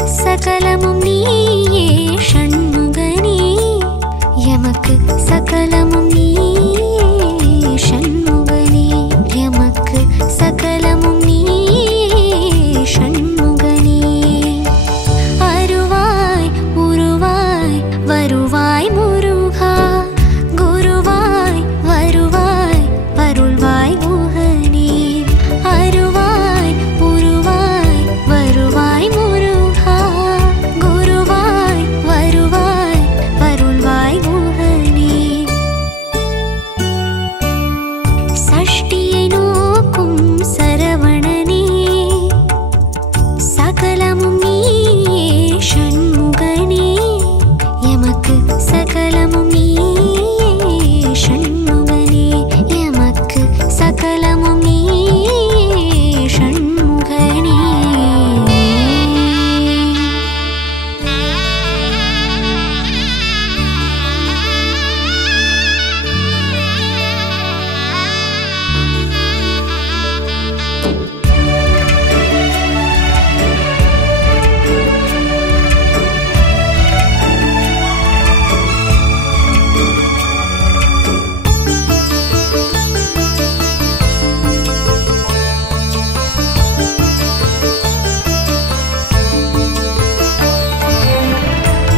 சகலமும் நீயே ஷண்முகனே எமக்கு சகலமும் நீயே ஷண்முகனே எமக்கு சகலமும் நீயே ஷண்முகனே அருவாய் உருவாய் வருவாய் முருகா குருவாய் வருவாய் அருள்வாய் குஹனே அருவாய் உருவாய் வருவாய் முருகா குருவாய் வருவாய் அருள்வாய் குஹனே சஷ்டியை நோக்கும் சரவணனே சகலமும் நீயே ஷண்முகனே எமக்கு சகலமும் நீயே ஷண்முகனே எமக்கு சகலமும் நீயே ஷண்முகனே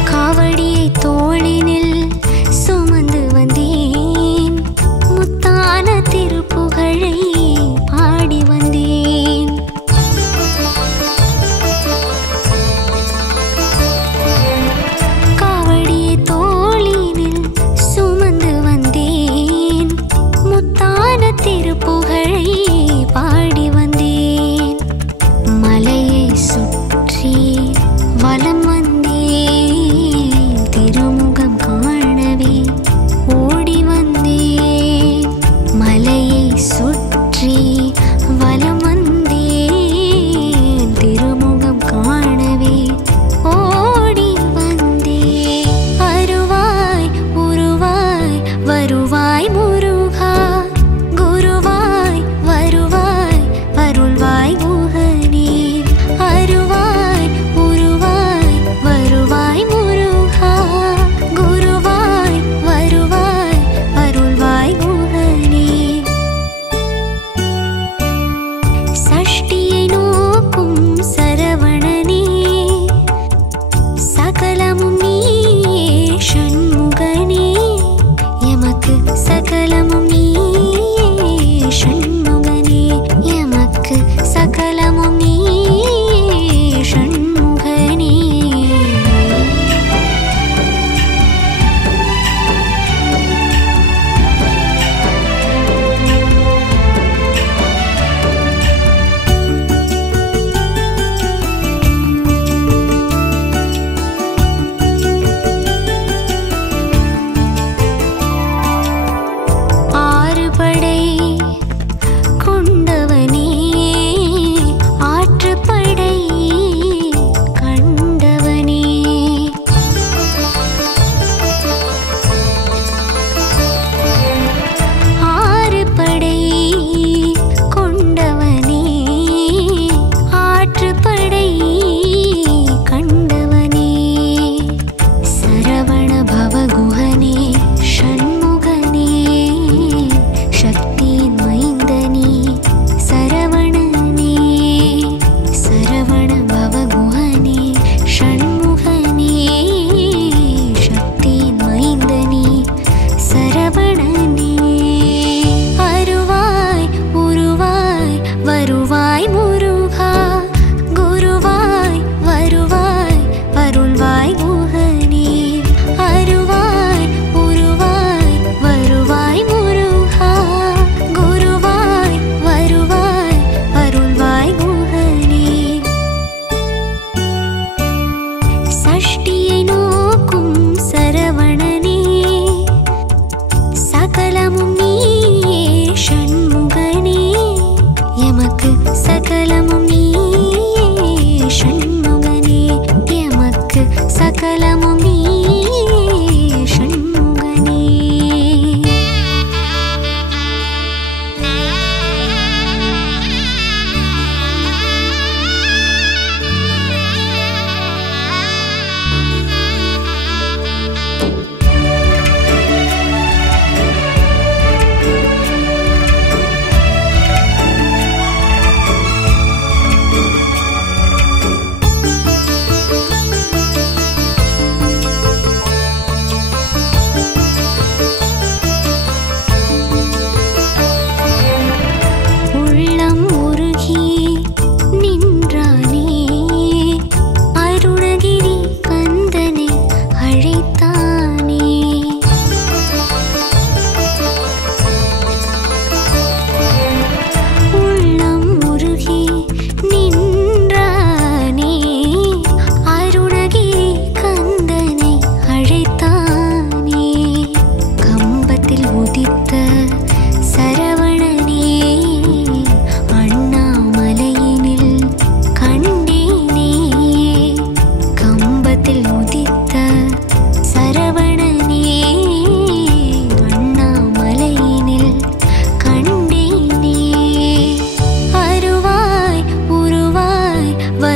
காவடியை தோளினில் சுமந்து வந்தேன் முத்தான திருப்புகழை பாடி வந்தேன் காவடியை தோளினில் சுமந்து வந்தேன் முத்தான திருப்புகழை பாடி வந்தேன் மலையை சுற்றி வலம் வந்தேன் திருமுகம் காணவே ஓடி வந்தேன் மலையை சுற்றி வலம் வந்தேன் திருமுகம் காணவே ஓடி வந்தேன் அருவாய் உருவாய் வருவாய் முருகா குருவாய் வருவாய் அருள்வாய் குஹனே அருவாய் உருவாய்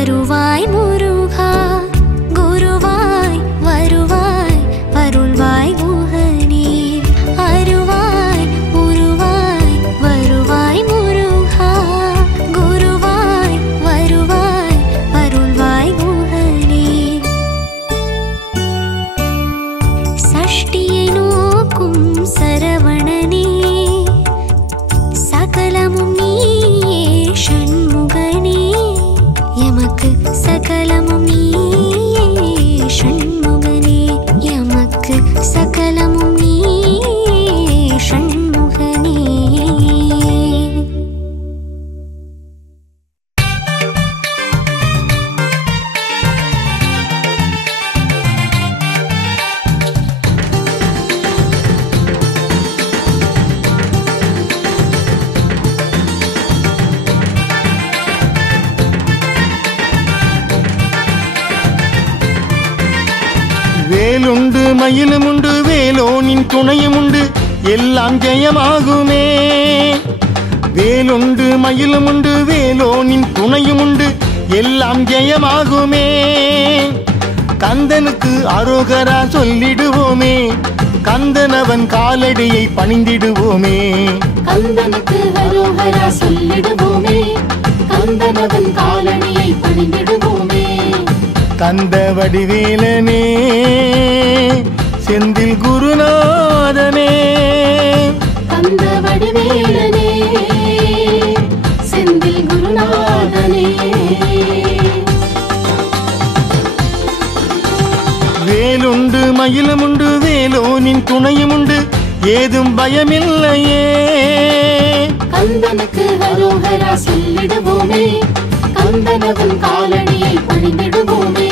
வருவாய் முருகா குருவாய் வருவாய் வருள்வாய் குஹனே அருவாய் உருவாய் வருவாய் முருகா குருவாய் வருவாய் வருள்வாய் குஹனே சஷ்டியை நோக்கும் சரவணனே சகலமும் நீயே ஷண்முகனே எமக்கு சகலமும் நீயே ஷண்முகனே எமக்கு சகலமும் நீயே ஷண்முகனே வேலுண்டு மயிலுமுண்டு வேலோனின் துணையுமுண்டு எல்லாம் ஜெயமாகுமே வேலுண்டு மயிலுமுண்டு வேலோனின் துணையுமுண்டு எல்லாம் ஜெயமாகுமே கந்தனுக்கு அரோகரா சொல்லிடுவோமே கந்தனவன் காலடியை பணிந்திடுவோமே கந்தனுக்கு அரோகரா சொல்லிடுவோமே கந்தனவன் காலடியை பணிந்திடுவோமே கந்த வடிவேலனே செந்தில் குருநாதனே கந்த வடிவேலனே செந்தில் குருநாதனே வேலுண்டு மயிலுமுண்டு வேலோனின் துணையுமுண்டு ஏதும் பயமில்லையே கந்தனுக்கு அரோகரா சொல்லிடுவோமே கந்தனவன் காலடியை பணிந்திடுவோமே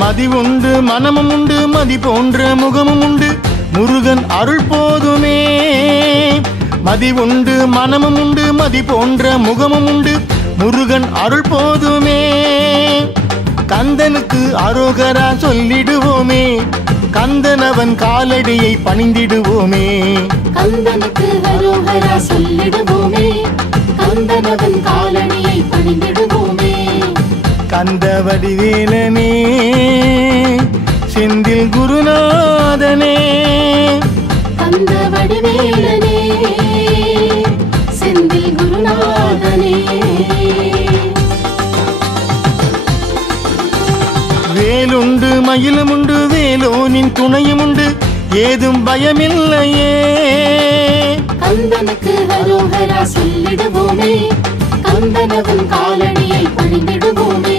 மதி உண்டு மனமும் உண்டு மதி போன்ற முகமும் உண்டு முருகன் அருள் போதுமே மதி உண்டு மனமும் உண்டு மதி போன்ற முகமும் உண்டு முருகன் அருள் போதுமே கந்தனுக்கு அரோகரா சொல்லிடுவோமே கந்தனவன் காலடியை பணிந்திடுவோமே கந்தனுக்கு அரோகரா சொல்லிடுவோமே கந்தனவன் காலடியை பணிந்திடுவோமே கந்த வடிவேலனே செந்தில் குருநாதனே கந்த வடிவேலனே செந்தில் குருநாதனே வேலுண்டு மயிலுமுண்டு வேலோனின் துணையுமுண்டு ஏதும் பயமில்லையே கந்தனுக்கு அரோகரா சொல்லிடுவோமே கந்தனவன் காலடியை பணிந்திடுவோமே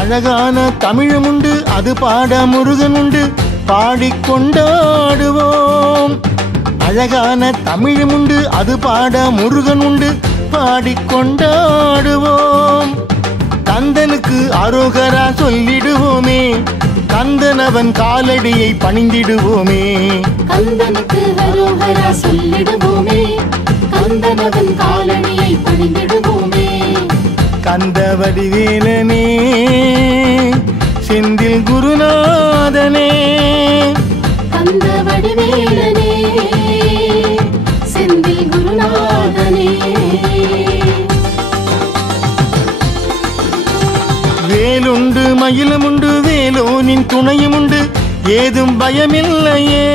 அழகான தமிழுமுண்டு அது பாட முருகன் உண்டு பாடிக்கொண்டாடுவோம் அழகான தமிழுமுண்டு அது பாட முருகன் உண்டு பாடிக்கொண்டாடுவோம் கந்தனுக்கு அரோகரா சொல்லிடுவோமே கந்தனவன் காலடியை பணிந்திடுவோமே கந்தனுக்கு அரோகரா சொல்லிடுவோமே கந்தனவன் காலடியை பணிந்திடுவோமே கந்த வடிவேலனே செந்தில் குருநாதனே கந்த வடிவேலனே செந்தில் குருநாதனே வேலுண்டு மயிலுமுண்டு வேலோனின் துணையுமுண்டு ஏதும் பயமில்லையே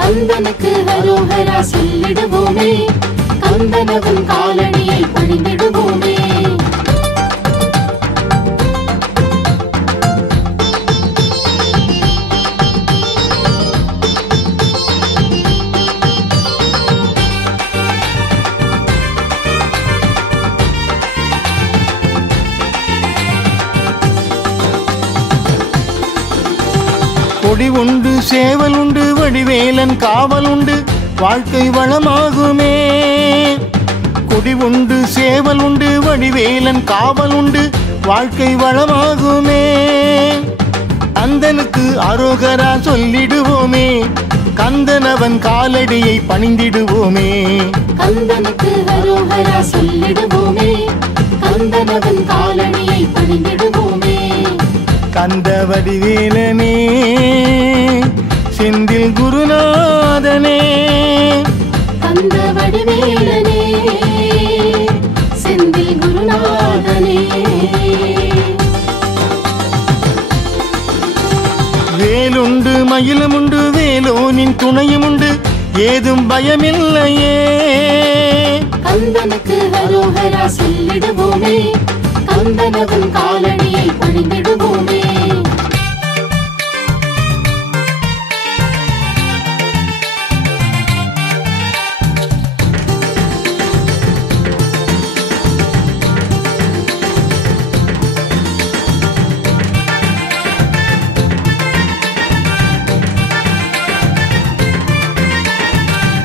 கந்தனுக்கு அரோகரா சொல்லிடுவோமே கந்தனவன் காலடியை பணிந்திடுவோமே கொடி உண்டு சேவல் உண்டு வடிவேலன் காவல் உண்டு வாழ்க்கை வளமாகுமே. கொடி உண்டு சேவல் உண்டு வடிவேலன் காவல் உண்டு வாழ்க்கை வளமாகுமே. கந்தனுக்கு அரோகரா சொல்லிடுவோமே, கந்தனவன் காலடியை பணிந்திடுவோமே. கந்தனுக்கு அரோகரா சொல்லிடுவோமே, கந்தனவன் காலடியை பணிந்திடுவோமே. கந்த வடிவேலனே செந்தில் குருநாதனே, கந்த வடிவேலனே செந்தில் குருநாதனே. வேலுண்டு மயிலுமுண்டு வேலோனின் துணையுமுண்டு ஏதும் பயமில்லையே. கந்தனுக்கு அரோகரா சொல்லிடுவோமே, கந்தனவன் காலடியை பணிந்திடுவோமே.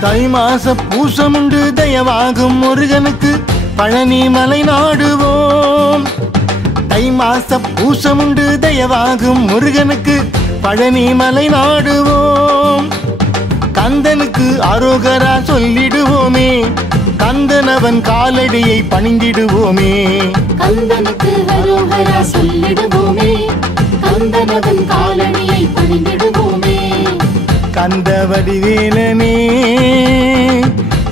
தை மாச பூசமுண்டு தயவாகும் முருகனுக்கு பழனி மலை நாடுவோம். தை மாச பூசமுண்டு தயவாகும் முருகனுக்கு பழனி மலை நாடுவோம். கந்தனுக்கு அரோகரா சொல்லிடுவோமே, கந்தனவன் காலடியை பணிந்திடுவோமே. கந்தனுக்கு அரோகரா சொல்லிடுவோமே, கந்தனவன் காலடியை பணிந்திடுவோமே. கந்த வடிவேலனே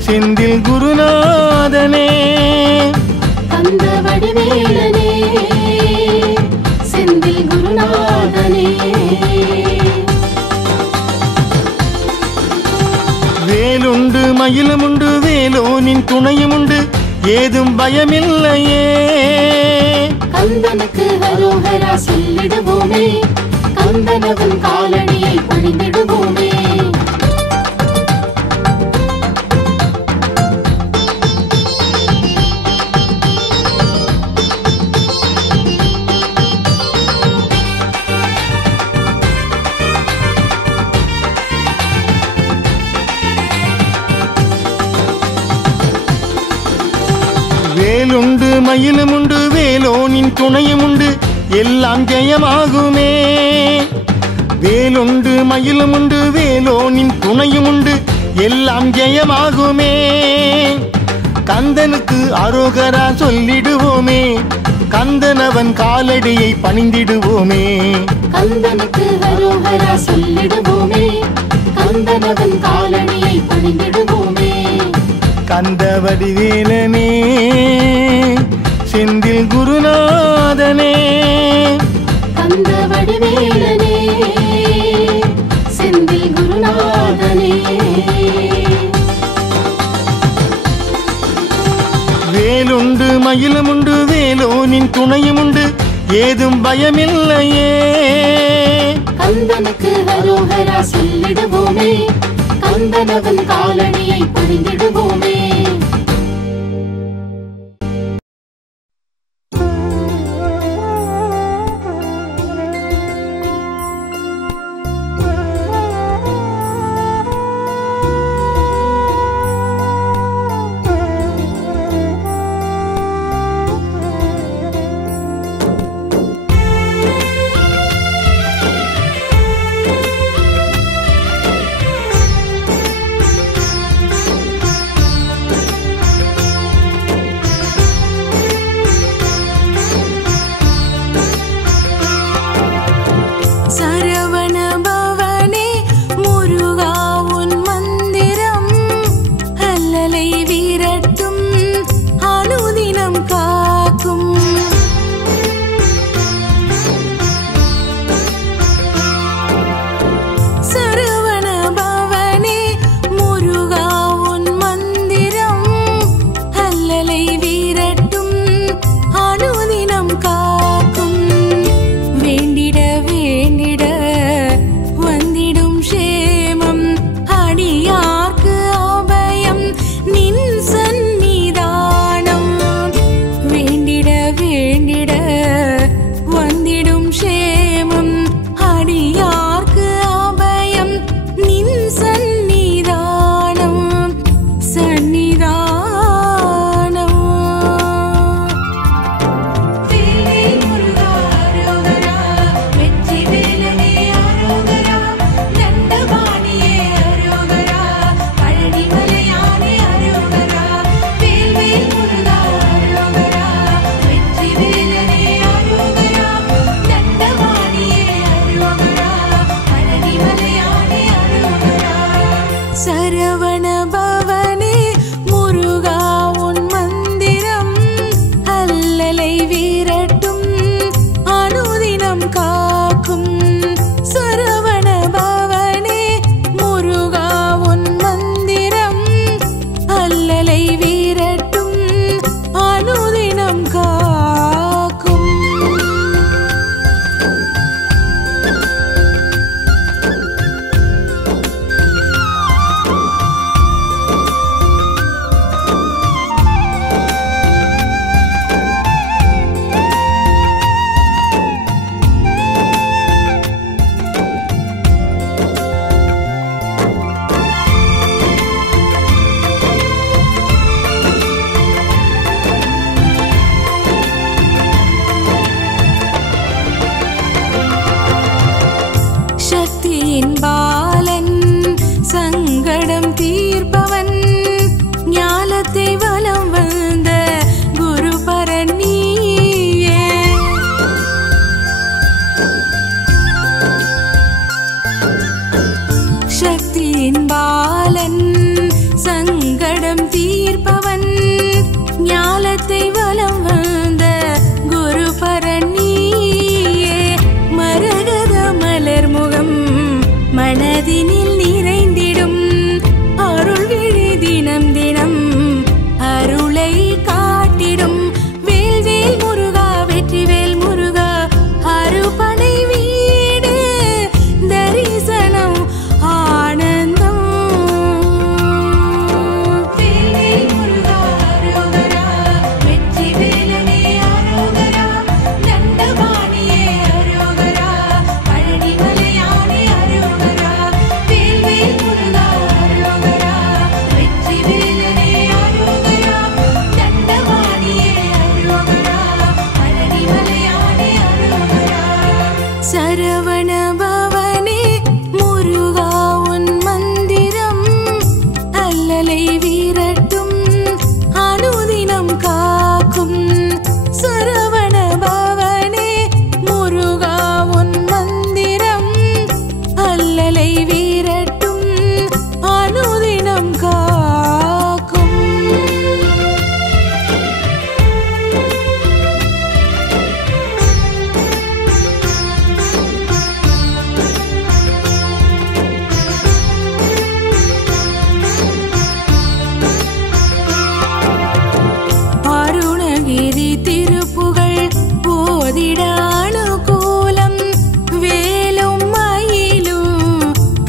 செந்தில் குருநாதனே, கந்த வடிவேலனே செந்தில் குருநாதனே. வேலுண்டு மயிலுமுண்டு வேலோனின் துணையுமுண்டு ஏதும் பயமில்லையே. கந்தனுக்கு அரோகரா சொல்லிடுவோமே, கந்தனவன் காலடியை பணிந்திடுவோமே. வேலுண்டு மயிலுமுண்டு வேலோனின் துணையுமுண்டு எல்லாம் ஜெயமாகுமே. வேலுண்டு மயிலுமுண்டு வேலோனின் துணையுமுண்டு எல்லாம் ஜெயமாகுமே. கந்தனுக்கு அரோகரா சொல்லிடுவோமே, கந்தனவன் காலடியை பணிந்திடுவோமே. கந்தனுக்கு அரோகரா சொல்லிடுவோமே, கந்தனவன் காலடியை பணிந்திடுவோமே. கந்த வடிவேலனே செந்தில் குருநாதனே, கந்த வடிவேலனே செந்தில் குருநாதனே. வேலுண்டு மயிலுமுண்டு வேலோனின் துணையுமுண்டு ஏதும் பயமில்லையே. கந்தனுக்கு அரோகரா சொல்லிடுவோமே, கந்தனவன் காலடியை பணிந்திடுவோமே. வேண்டிட மனதினில் நிறைந்திடும் அருள் விழி தினம் தினம் அருளை காட்டிடும் வேல்வேல் முருகா வெற்றிவேல் முருகா அறுபடை வீடு தரிசனம் ஆனந்தம் வேல்வேல் முருகா அரோகரா வெற்றிவேலனே அரோகரா தண்டபாணியே அரோகரா பழனிமலையானே அரோகரா வேல்வேல் முருகா அரோகரா வெற்றிவேலனே அரோகரா தண்டபாணியே அரோகரா பழனிமலையானே அரோகரா சரவண பவனே முருகா உன் மந்திரம் அல்லலை வீரட்டும் அனுதினம் காக்கும் சரவண பவனே முருகா உன் மந்திரம் அல்லலை வீரட்டும் அனுதினம் காக்கும் அருணகிரி திருப்புகழ் போதிட அனுகூலம் வேலும் மயிலும்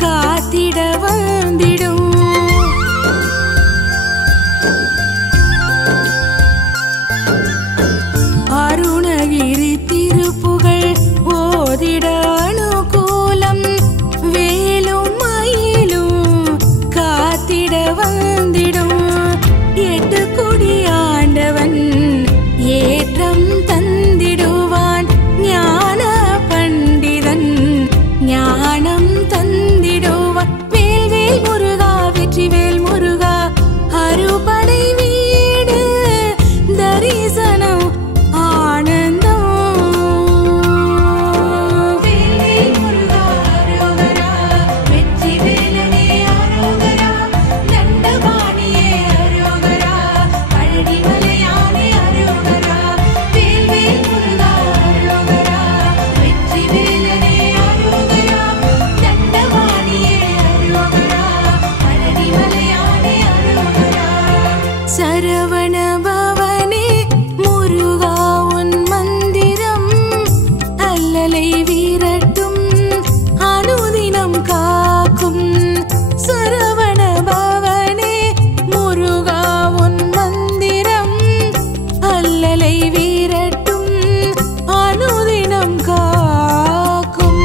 காத்திட வந்திடும் அருணகிரி திருப்புகழ் போதிட அனுகூலம் வேலும் மயிலும் காத்திட வந்திடும் எட்டு கொடி ஆண்டவன் ஏற்றம் தந்திடுவான் ஞான பண்டிதன் ஞானம் தந்திடுவான் வேல்வேல் முருகா வெற்றிவேல் முருகா அறுபடை வீடு தரிசனம் ஆனந்தம் வேல்வேல் முருகா அரோகரா வெற்றிவேலனே அரோகரா தண்டபாணியே அரோகரா பழனிமலையானே அரோகரா வேல்வேல் முருகா அரோகரா வெற்றிவேலனே அரோகரா தண்டபாணியே அரோகரா பழனிமலையானே அரோகரா சரவண பவனே முருகா உன் மந்திரம் அல்லலை வீரட்டும் அனுதினம் காக்கும் சரவண பவனே முருகா உன் மந்திரம் அல்லலை வீரட்டும் அனுதினம் காக்கும்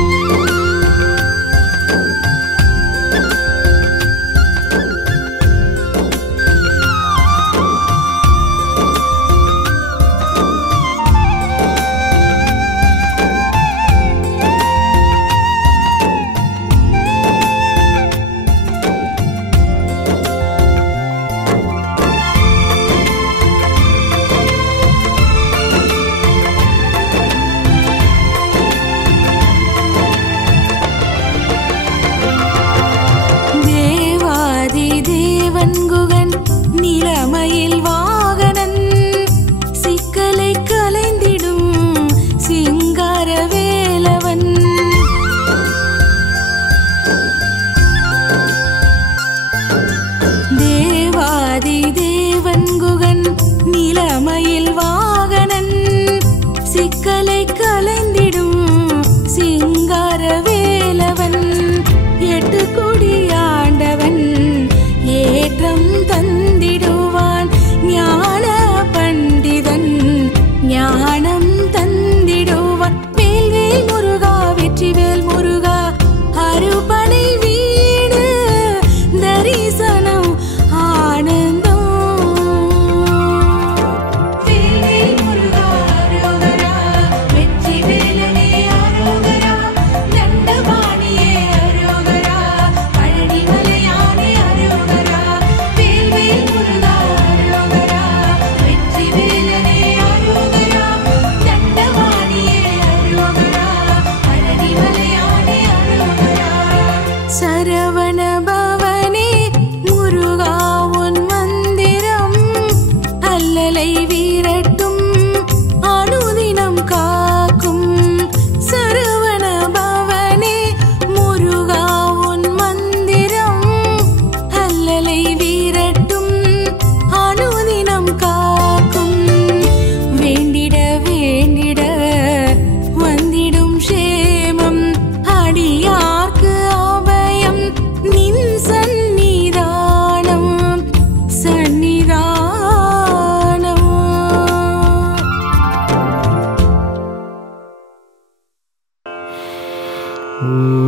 தேவாதி தேவன் குகன் நிலமயில் வாகனன் சிக்கலை கலைந்திடும் சிங்கார வேலவன் தேவாதி தேவன் குகன் நிலமயில் வாகனன் சிக்கலை கலைந்திடும் சிங்கார வேலவன் எட்டு கொடி ஆண்டவன் ஏற்றம் தந்திடுவான் ஞான பண்டிதன் ஞானம் தந்திடுவான் வேல்வேல் முருகா வெற்றிவேல் முருகா அறுபடை வீடு தரிசனம் ஆனந்தம் வேல்வேல் முருகா அரோகரா வெற்றிவேலனே அரோகரா தண்டபாணியே அரோகரா பழனிமலையானே அரோகரா வேல்வேல் முருகா அரோகரா வெற்றிவேலனே அரோகரா தண்டபாணியே அரோகரா பழனிமலையானே அரோகரா சரவண பவனே முருகா உன் மந்திரம் அல்லலை வீரட்டும் அனுதினம் காக்கும் சரவண பவனே முருகா உன்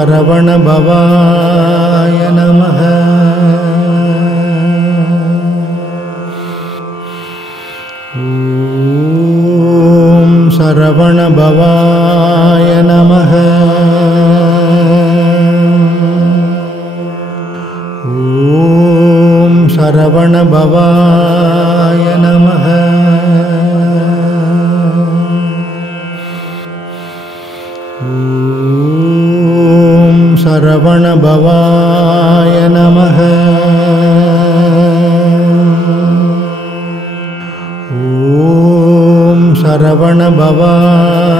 சரவணபவாய நமः. ஓம் சரவணபவாய நமः. ஓம் சரவணபவாய நமः. ஓம் சரவணபவாய நமः. ஓம் சரவணபவாய